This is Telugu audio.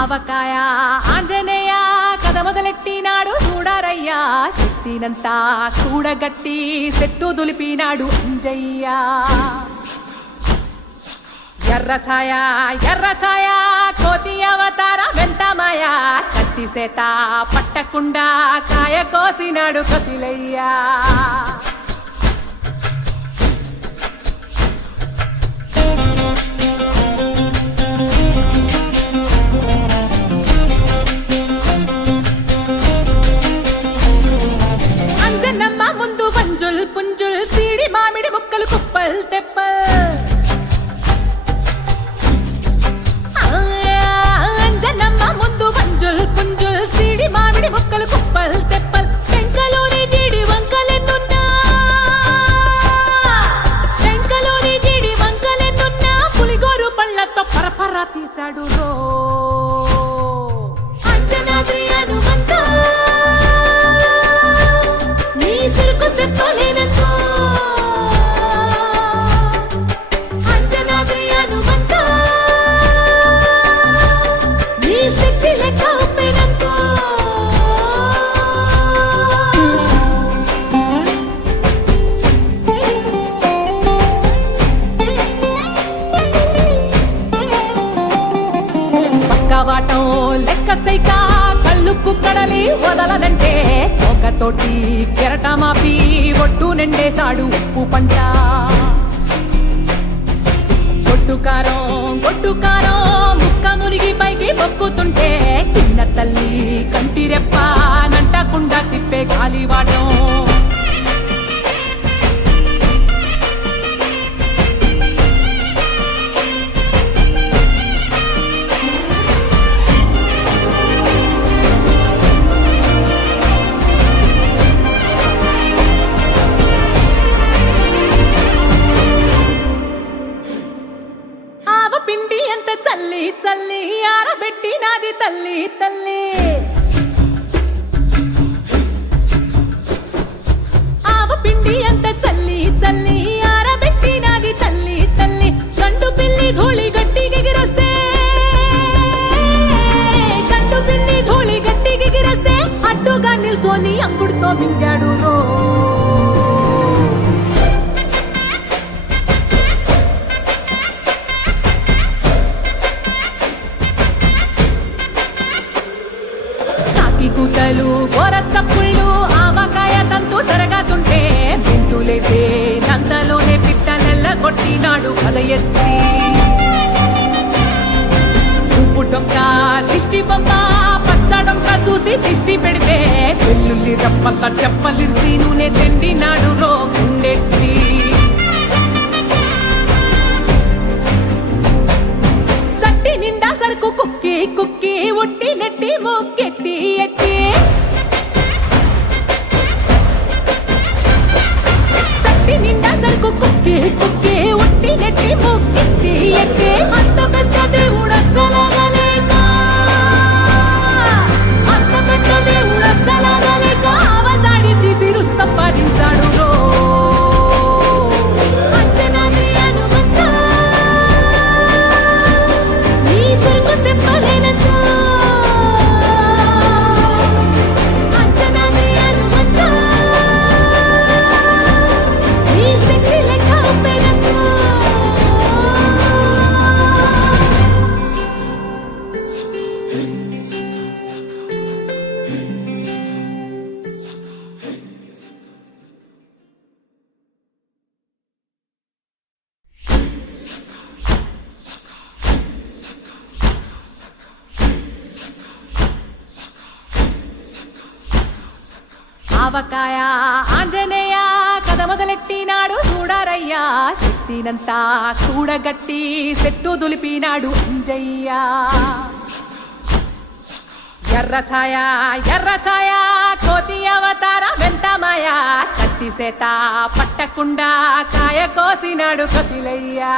ఆవకాయ ఆంజనేయ కథ మొదలెట్టినాడు చూడారయ్యా శక్తినంతా చూడగట్టి చెట్టు దులిపినాడు అంజయ్య ఎర్ర ఛాయ కోతి అవతార వెంటమాయ కత్తి సేత పట్టకుండా కాయ కోసినాడు కపిలయ్యా అంజనమ్మ ముందు వంజుల్ పుంజుల్ సీడి మామిడి ముక్కలు కుప్పల్ తెప్పల్ అంజనమ్మ ముందు వంజుల్ పుంజుల్ సీడి మామిడి ముక్కలు కుప్పల్ తెప్పల్ టెంకలోని జీడి వంకలెన్నున్నా పులిగోరు పళ్ళతో పరపర తీశాడు రో అంజనాద్రి హనుమంత నీ సిరుకు చెప్పలేనంతో అంజనాద్రి హనుమంత నీ శక్తి లెక్క ఒప్పినంతో పక్కవాటం లెక్క సైకా కళ్ళుప్పు కడలి వదలనంటే ఒకతోటి కెరటమాపి ఒట్టు నిండేశాడు ఉప్పు పంట గొడ్డుకారం ముక్క మునిగి పైకి మొక్కుతుంటే చిన్న తల్లి కంటిరెప్ప నంటకుండా తిప్పే గాలివాటం పిండి ఎంత చల్లి చల్లి ఆరబెట్టి నాది తల్లి తల్లి ఆవ పిండి ఎంత చల్లి చల్లి ఆరబెట్టి నాది తల్లి తల్లి గండు పిల్లి ధూళి గట్టిగిరస్తే అడ్డుగా నిల్సోని అంగుడుతో మింగాడు రో కూతలు గోరచ్చప్పుళ్ళు ఆవకాయ తంతు సరగాతుంటే బిందులేసే నందలోనే పిట్టలెల్ల కొట్టినాడు కథ ఎత్తి ఉప్పు డొక్క దిష్టి బొమ్మ పచ్చడొక్క చూసి దిష్టి పెడితే వెల్లుల్లి రప్పల్ల చెప్పలిసి నూనె తెండినాడు రో గుండెత్తి సట్టి నిండా సరుకు కుక్కి కుక్కి ఒట్టి నెట్టి మొక్కెట్టి ఎట్టి సట్టి నిండా సరుకు కుక్కి కుక్కి ఒట్టి నెట్టి మొక్కెట్టి ఎట్టి అంత పెద్ద దేవుడు అస్సలగలేక అవతాడి తీసి సంపాదించాడు రో ఆవకాయ ఆంజనేయ కథ మొదలెట్టినాడు చూడారయ్యా శక్తినంతా చూడగట్టి చెట్టు దులిపినాడు అంజయ్య ఎర్ర ఛాయ కోతి అవతార వెంటమాయ కత్తి సేత పట్టకుండా కాయ కోసినాడు కపిలయ్యా